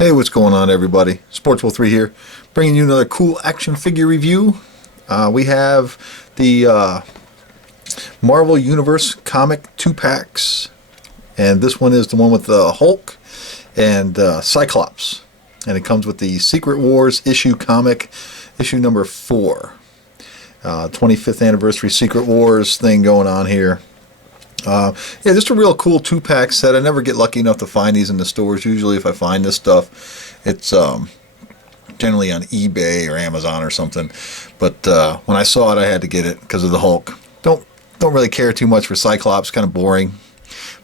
Hey, what's going on, everybody? Sportswell3 here, bringing you another cool action figure review. We have the Marvel Universe comic 2-packs, and this one is the one with the Hulk and Cyclops, and it comes with the Secret Wars issue comic, issue number 4. 25th anniversary Secret Wars thing going on here. Yeah, just a real cool 2-pack set. I never get lucky enough to find these in the stores. Usually if I find this stuff, it's generally on eBay or Amazon or something. But when I saw it, I had to get it because of the Hulk. Don't really care too much for Cyclops, kind of boring.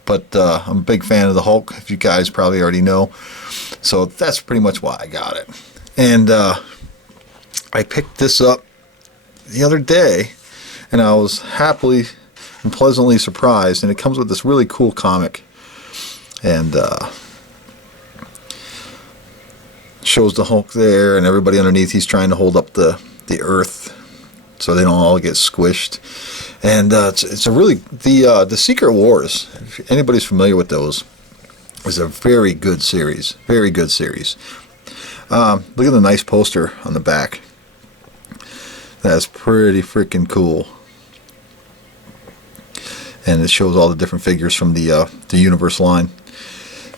But I'm a big fan of the Hulk, if you guys probably already know. So that's pretty much why I got it. And I picked this up the other day, and I was happily and pleasantly surprised, and it comes with this really cool comic, and shows the Hulk there and everybody underneath. He's trying to hold up the earth so they don't all get squished, and it's a really the Secret Wars, if anybody's familiar with those, is a very good series. Look at the nice poster on the back. That's pretty freaking cool. And it shows all the different figures from the Universe line.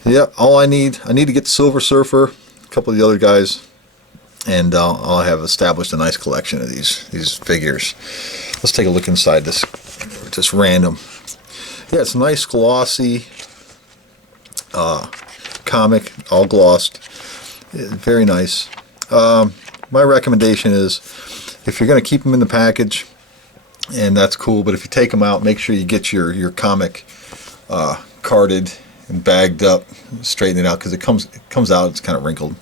Yeah, all I need to get the Silver Surfer, a couple of the other guys, and I'll have established a nice collection of these figures. Let's take a look inside this, just random. Yeah, it's a nice glossy comic, all glossed. Very nice. My recommendation is, if you're going to keep them in the package, and that's cool, but if you take them out, make sure you get your comic carded and bagged up, straighten it out, because it comes out, it's kind of wrinkled.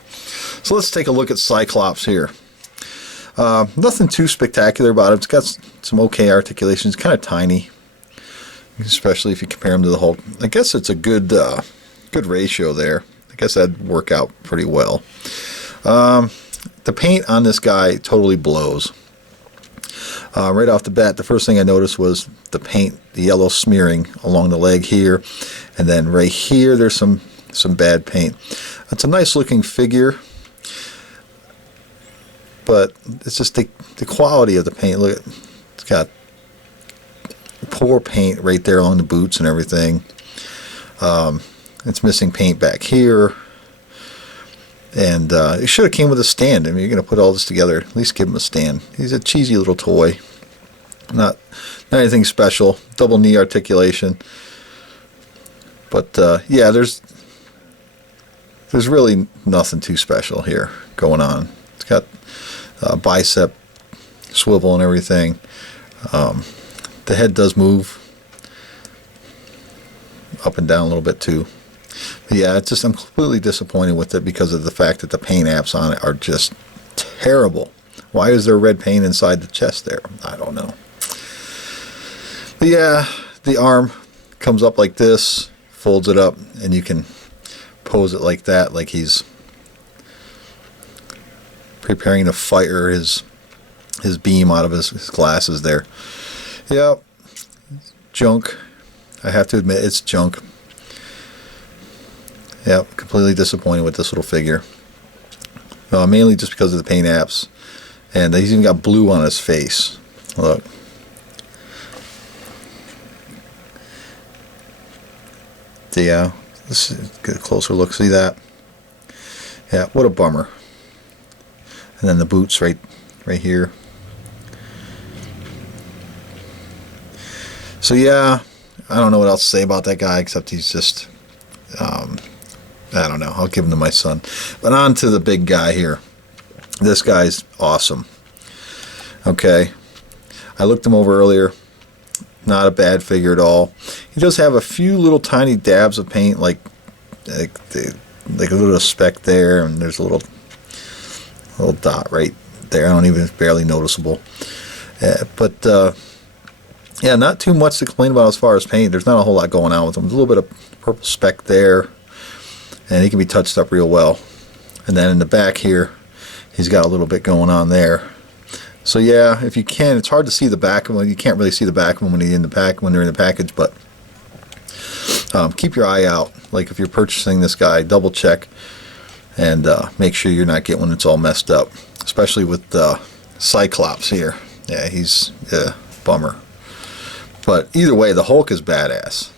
So let's take a look at Cyclops here. Nothing too spectacular about it. It's got some okay articulation. It's kind of tiny, especially if you compare him to the Hulk. I guess it's a good ratio there. I guess that'd work out pretty well. The paint on this guy totally blows. Right off the bat, the first thing I noticed was the paint, the yellow smearing along the leg here, and then right here there's some bad paint. It's a nice looking figure, but it's just the quality of the paint. Look, it's got poor paint right there along the boots and everything. It's missing paint back here. And it should have came with a stand. I mean, you're going to put all this together, at least give him a stand. He's a cheesy little toy. Not anything special. Double knee articulation. But yeah, there's really nothing too special here going on. It's got bicep swivel and everything. The head does move up and down a little bit too. But yeah, it's just, I'm completely disappointed with it because of the fact that the paint apps on it are just terrible. Why is there red paint inside the chest there? I don't know. But yeah, the arm comes up like this, folds it up, and you can pose it like that, like he's preparing to fire his beam out of his glasses there. Yeah, junk. I have to admit, it's junk. Yeah, completely disappointed with this little figure. Mainly just because of the paint apps. And he's even got blue on his face. Look. Yeah, let's get a closer look. See that? Yeah, what a bummer. And then the boots right here. So yeah, I don't know what else to say about that guy, except he's just... I don't know. I'll give him to my son. But on to the big guy here. This guy's awesome. Okay. I looked him over earlier. Not a bad figure at all. He does have a few little tiny dabs of paint, like a little speck there, and there's a little dot right there. I don't even, it's barely noticeable. But yeah, not too much to complain about as far as paint. There's not a whole lot going on with him. There's a little bit of purple speck there. And he can be touched up real well. And then in the back here, he's got a little bit going on there. So yeah, if you can, it's hard to see the back of him. You can't really see the back of him when they're in the package, but keep your eye out. Like if you're purchasing this guy, double check and make sure you're not getting one that's all messed up, especially with Cyclops here. Yeah, he's bummer. But either way, the Hulk is badass.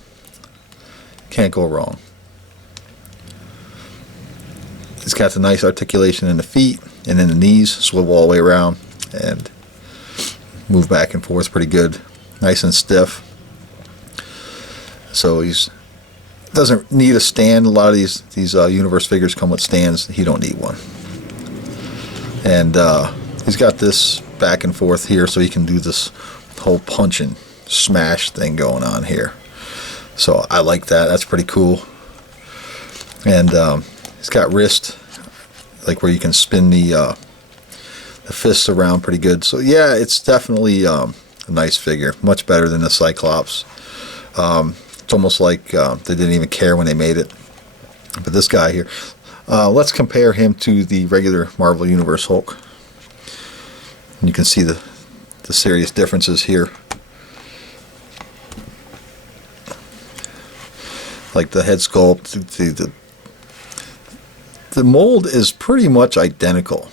Can't go wrong. He's got the nice articulation in the feet and in the knees, swivel all the way around and move back and forth pretty good, nice and stiff. So he's doesn't need a stand. A lot of these universe figures come with stands. He don't need one. And he's got this back and forth here, so he can do this whole punch and smash thing going on here. So I like that. That's pretty cool. And he's got wrist, like where you can spin the fists around pretty good. So yeah, it's definitely a nice figure. Much better than the Cyclops. It's almost like they didn't even care when they made it. But this guy here, let's compare him to the regular Marvel Universe Hulk. And you can see the serious differences here. Like the head sculpt, the mold is pretty much identical.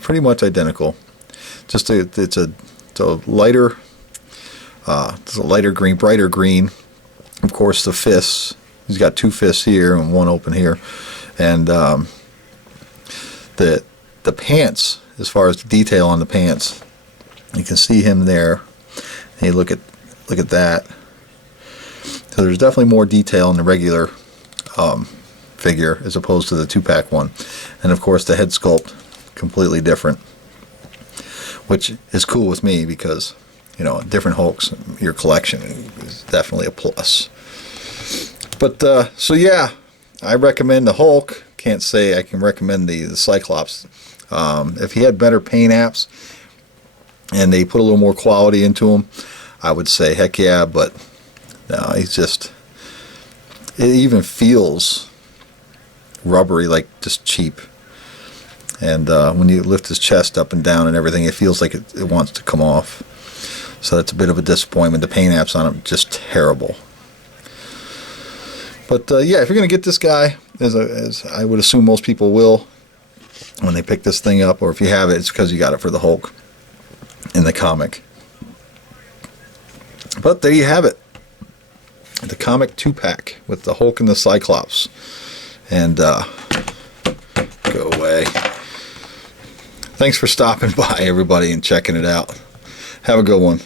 Pretty much identical. Just it's a lighter. It's a lighter green, brighter green. Of course, the fists. He's got two fists here and one open here, and the pants. As far as the detail on the pants, you can see him there. And you look at that. So there's definitely more detail in the regular figure as opposed to the 2-pack one, and of course the head sculpt completely different, which is cool with me because, you know, different Hulks in your collection is definitely a plus. But so yeah, I recommend the Hulk. Can't say I can recommend the Cyclops. If he had better paint apps and they put a little more quality into him, I would say heck yeah. But no, he's just, it even feels rubbery, like just cheap. And when you lift his chest up and down and everything, it feels like it wants to come off. So that's a bit of a disappointment. The paint apps on him just terrible. But yeah, if you're going to get this guy, as I would assume most people will when they pick this thing up, or if you have it, it's because you got it for the Hulk in the comic. But there you have it. The comic 2-pack with the Hulk and the Cyclops. And go away. Thanks for stopping by, everybody, and checking it out. Have a good one.